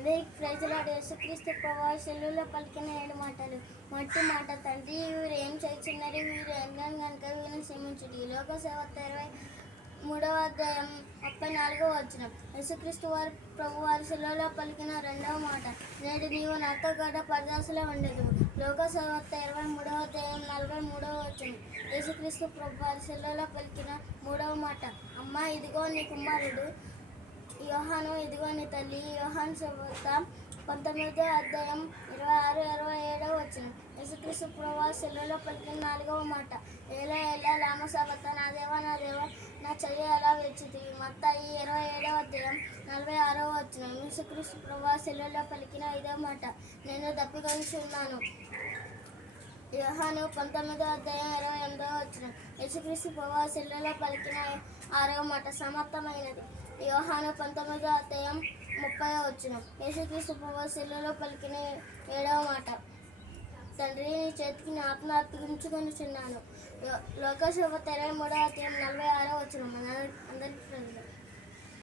అందరికి ప్రజలాడు యేసుక్రీస్తు ప్రభువు సెల్లులో పలికిన 7 మాటలు. మొదటి మాట, తండ్రి వీరు ఏం చేస్తున్నారు, వీరు ఎందని కనుక వీరిని క్షమించుడి. లోక సేవత 23వ అధ్యాయం 34వ వచనం. యేసుక్రీస్తు వారి ప్రభు వారి సెల్లులో పలికిన 2వ మాట, నేడు నీవు నాతో కూడా పరదాసులో ఉండదు. లోక సేవత 23వ అధ్యాయం 43వ వచనం. యేసుక్రీస్తు ప్రభు వారి సెల్లులో పలికిన 3వ మాట, అమ్మా ఇదిగో నీ కుమారుడు. యోహాను ఇదిగో నీ తల్లి. యోహాను సువార్త 19వ అధ్యాయం 26-27వ వచనం. యేసుక్రీస్తు ప్రభువు సెల్లులో పలికిన 4వ మాట, ఏలా ఏలా లామ సబక్తానీ, నా దేవా నా దేవా నా చెయ్యి ఎలా విడిచితివి. మత్తయి 27వ అధ్యాయం 46వ వచనం. యేసుక్రీస్తు ప్రభువు సెల్లులో పలికిన 5వ మాట, నేను దప్పికొనుచున్నాను. యోహాను 19వ అధ్యాయం 28వ వచనం. యేసుక్రీస్తు ప్రభువు సెల్లులో పలికిన 6వ మాట, సమర్థమైనది. యోహాను 19వ అధ్యాయం 30వ వచనం. యేసుక్రీస్తు ప్రభువు సెల్లులో పలికిన 7వ మాట, తండ్రి నీ చేతికి నా ఆత్మ అప్పగించుకొనుచున్నాను. లోక సేవత 23వ అధ్యాయం 46వ వచనం. అందరికీ